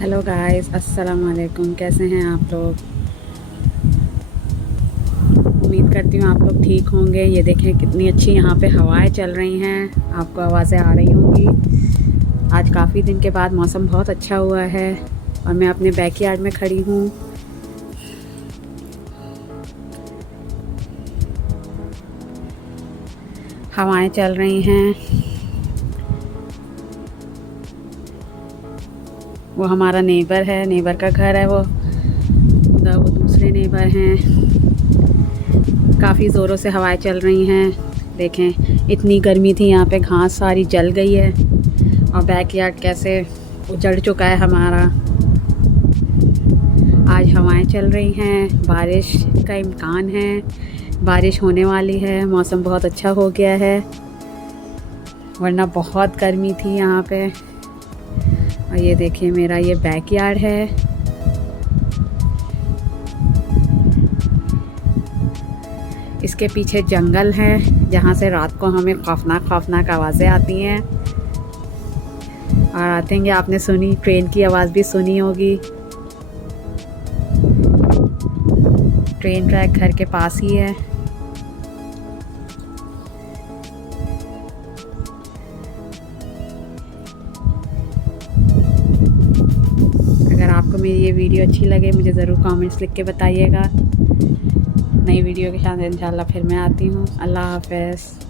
Hello guys, अस्सलाम वालेकुम। कैसे हैं आप लोग? उम्मीद करती हूँ आप लोग ठीक होंगे। ये देखें कितनी अच्छी यहाँ पे हवाएं चल रही हैं, आपको आवाज़ें आ रही होंगी। आज काफ़ी दिन के बाद मौसम बहुत अच्छा हुआ है और मैं अपने बैकयार्ड में खड़ी हूँ। हवाएं चल रही हैं। वो हमारा नेबर है, नेबर का घर है। वो उधर वो दूसरे नेबर हैं। काफ़ी ज़ोरों से हवाएं चल रही हैं। देखें इतनी गर्मी थी, यहाँ पे घास सारी जल गई है और बैकयार्ड कैसे उजड़ चुका है हमारा। आज हवाएं चल रही हैं, बारिश का इम्कान है, बारिश होने वाली है। मौसम बहुत अच्छा हो गया है, वरना बहुत गर्मी थी यहाँ पे। और ये देखिए मेरा ये बैकयार्ड है। इसके पीछे जंगल है जहाँ से रात को हमें खौफनाक आवाज़ें आती हैं। और आते हैं, आपने सुनी ट्रेन की आवाज़ भी सुनी होगी। ट्रेन ट्रैक घर के पास ही है। अगर आपको मेरी ये वीडियो अच्छी लगे मुझे ज़रूर कमेंट्स लिख के बताइएगा। नई वीडियो के साथ इंशाल्लाह फिर मैं आती हूँ। अल्लाह हाफ़िज़।